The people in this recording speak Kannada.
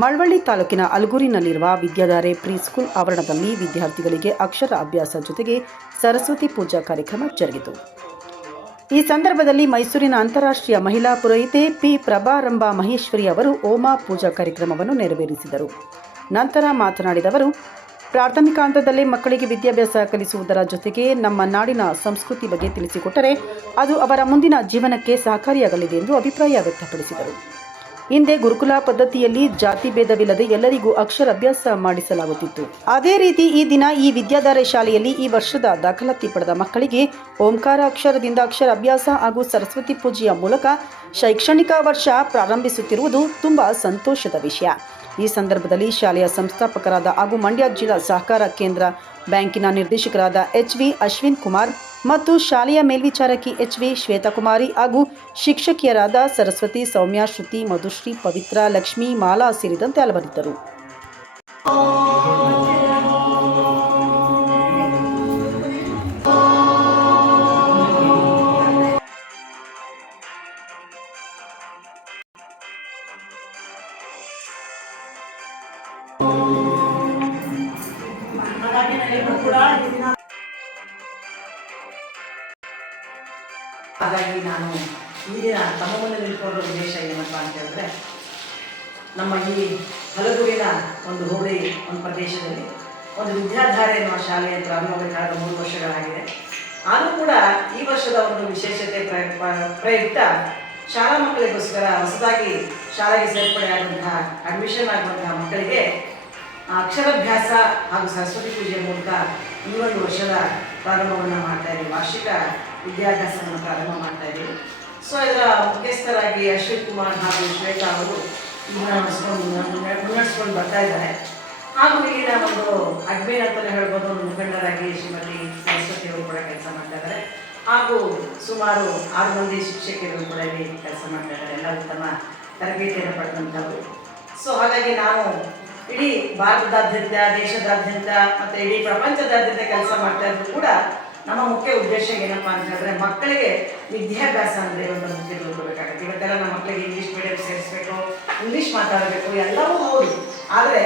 ಮಳವಳ್ಳಿ ತಾಲೂಕಿನ ಅಲಗೂರಿನಲ್ಲಿರುವ ವಿದ್ಯಾಧಾರೆ ಪ್ರೀ ಸ್ಕೂಲ್ ಆವರಣದಲ್ಲಿ ವಿದ್ಯಾರ್ಥಿಗಳಿಗೆ ಅಕ್ಷರ ಅಭ್ಯಾಸ ಜೊತೆಗೆ ಸರಸ್ವತಿ ಪೂಜಾ ಕಾರ್ಯಕ್ರಮ ಜರುಗಿತು. ಈ ಸಂದರ್ಭದಲ್ಲಿ ಮೈಸೂರಿನ ಅಂತಾರಾಷ್ಟ್ರೀಯ ಮಹಿಳಾ ಪುರೋಹಿತೆ ಪಿ ಪ್ರಭಾರಂಭ ಮಹೇಶ್ವರಿ ಅವರು ಓಮಾ ಪೂಜಾ ಕಾರ್ಯಕ್ರಮವನ್ನು ನೆರವೇರಿಸಿದರು. ನಂತರ ಮಾತನಾಡಿದ ಅವರು, ಪ್ರಾಥಮಿಕ ಹಂತದಲ್ಲೇ ಮಕ್ಕಳಿಗೆ ವಿದ್ಯಾಭ್ಯಾಸ ಕಲಿಸುವುದರ ಜೊತೆಗೆ ನಮ್ಮ ನಾಡಿನ ಸಂಸ್ಕೃತಿ ಬಗ್ಗೆ ತಿಳಿಸಿಕೊಟ್ಟರೆ ಅದು ಅವರ ಮುಂದಿನ ಜೀವನಕ್ಕೆ ಸಹಕಾರಿಯಾಗಲಿದೆ ಎಂದು ಅಭಿಪ್ರಾಯ ವ್ಯಕ್ತಪಡಿಸಿದರು. ಹಿಂದೆ ಗುರುಕುಲ ಪದ್ಧತಿಯಲ್ಲಿ ಜಾತಿ ಭೇದವಿಲ್ಲದೆ ಎಲ್ಲರಿಗೂ ಅಕ್ಷರಾಭ್ಯಾಸ ಮಾಡಿಸಲಾಗುತ್ತಿತ್ತು. ಅದೇ ರೀತಿ ಈ ದಿನ ಈ ವಿದ್ಯಾಧಾರೆ ಶಾಲೆಯಲ್ಲಿ ಈ ವರ್ಷದ ದಾಖಲಾತಿ ಪಡೆದ ಮಕ್ಕಳಿಗೆ ಓಂಕಾರ ಅಕ್ಷರದಿಂದ ಅಕ್ಷರ ಅಭ್ಯಾಸ ಹಾಗೂ ಸರಸ್ವತಿ ಪೂಜೆಯ ಮೂಲಕ ಶೈಕ್ಷಣಿಕ ವರ್ಷ ಪ್ರಾರಂಭಿಸುತ್ತಿರುವುದು ತುಂಬಾ ಸಂತೋಷದ ವಿಷಯ. ಈ ಸಂದರ್ಭದಲ್ಲಿ ಶಾಲೆಯ ಸಂಸ್ಥಾಪಕರಾದ ಹಾಗೂ ಮಂಡ್ಯ ಜಿಲ್ಲಾ ಸಹಕಾರ ಕೇಂದ್ರ ಬ್ಯಾಂಕಿನ ನಿರ್ದೇಶಕರಾದ ಎಚ್ ವಿ ಅಶ್ವಿನ್ ಕುಮಾರ್ ಮತ್ತು ಶಾಲೆಯ ಮೇಲ್ವಿಚಾರಕಿ ಎಚ್ ವಿ ಶ್ವೇತಕುಮಾರಿ ಹಾಗೂ ಶಿಕ್ಷಕಿಯರಾದ ಸರಸ್ವತಿ, ಸೌಮ್ಯ, ಶ್ರುತಿ, ಮಧುಶ್ರೀ, ಪವಿತ್ರ, ಲಕ್ಷ್ಮಿ, ಮಾಲಾ ಸೇರಿದಂತೆ ಹಲವರಿದ್ದರು. ಹಾಗಾಗಿ ನಾನು ಇಂದಿನ ದಿನ ತಮ್ಮ ಮುಂದೆ ನಿಂತ್ಕೊಂಡ ಉದ್ದೇಶ ಏನಪ್ಪ ಅಂತ ಹೇಳಿದ್ರೆ, ನಮ್ಮ ಈ ಹಲಗೂರಿನ ಒಂದು ಹೋಬಳಿ ಒಂದು ಪ್ರದೇಶದಲ್ಲಿ ಒಂದು ವಿದ್ಯಾಧಾರೆ ಎನ್ನುವ ಶಾಲೆಯ ಪ್ರಾರಂಭವಾಗಬೇಕಾದ ಮೂರು ವರ್ಷಗಳಾಗಿದೆ. ಆದರೂ ಕೂಡ ಈ ವರ್ಷದ ಒಂದು ವಿಶೇಷತೆ ಪ್ರಯುಕ್ತ ಶಾಲಾ ಮಕ್ಕಳಿಗೋಸ್ಕರ ಹೊಸದಾಗಿ ಶಾಲೆಗೆ ಸೇರ್ಪಡೆಯಾದಂತಹ ಅಡ್ಮಿಷನ್ ಆಗುವಂತಹ ಮಕ್ಕಳಿಗೆ ಅಕ್ಷರಾಭ್ಯಾಸ ಹಾಗೂ ಸರಸ್ವತಿ ಪೂಜೆ ಮೂಲಕ ಈ ವರ್ಷದ ಪ್ರಾರಂಭವನ್ನು ಮಾಡ್ತಾ ಇದ್ದೀವಿ. ವಾರ್ಷಿಕ ವಿದ್ಯಾಭ್ಯಾಸವನ್ನು ಪ್ರಾರಂಭ ಮಾಡ್ತಾ ಇದ್ದೀವಿ. ಸೊ ಇದರ ಮುಖ್ಯಸ್ಥರಾಗಿ ಅಶ್ವಿತ್ ಕುಮಾರ್ ಹಾಗೂ ಶ್ವೇತಾ ಅವರು ಮುನ್ನಡೆಸ್ಕೊಂಡು ಬರ್ತಾ ಇದ್ದಾರೆ. ಹಾಗೂ ಇಲ್ಲಿನ ಒಂದು ಅಡ್ಮಿನ್ ಅಂತಲೇ ಹೇಳ್ಬೋದು ಒಂದು ಮುಖಂಡರಾಗಿ ಶ್ರೀಮತಿ ಸರಸ್ವತಿ ಅವರು ಕೂಡ ಕೆಲಸ ಮಾಡ್ತಾ ಇದ್ದಾರೆ. ಹಾಗೂ ಸುಮಾರು ಆರು ಮಂದಿ ಶಿಕ್ಷಕಿಯರು ಕೂಡ ಇಲ್ಲಿ ಕೆಲಸ ಮಾಡ್ತಾ ಇದ್ದಾರೆ. ಎಲ್ಲ ಉತ್ತಮ ತರಬೇತಿಯನ್ನು ಪಡೆದಂಥವ್ರು. ಸೊ ಹಾಗಾಗಿ ನಾವು ಇಡೀ ಭಾರತದಾದ್ಯಂತ, ದೇಶದಾದ್ಯಂತ ಮತ್ತೆ ಇಡೀ ಪ್ರಪಂಚದಾದ್ಯಂತ ಕೆಲಸ ಮಾಡ್ತಾ ಇದ್ರು ಕೂಡ ನಮ್ಮ ಮುಖ್ಯ ಉದ್ದೇಶ ಏನಪ್ಪಾ ಅಂತ ಹೇಳಿದ್ರೆ ಮಕ್ಕಳಿಗೆ ವಿದ್ಯಾಭ್ಯಾಸ ಅಂದರೆ ಒಂದು ಮುಖ್ಯ ಇವತ್ತೆಲ್ಲ ನಮ್ಮ ಮಕ್ಕಳಿಗೆ ಇಂಗ್ಲೀಷ್ ಮೀಡಿಯಂ ಸೇರಿಸ್ಬೇಕು ಇಂಗ್ಲೀಷ್ ಮಾತಾಡಬೇಕು, ಎಲ್ಲವೂ ಹೌದು. ಆದರೆ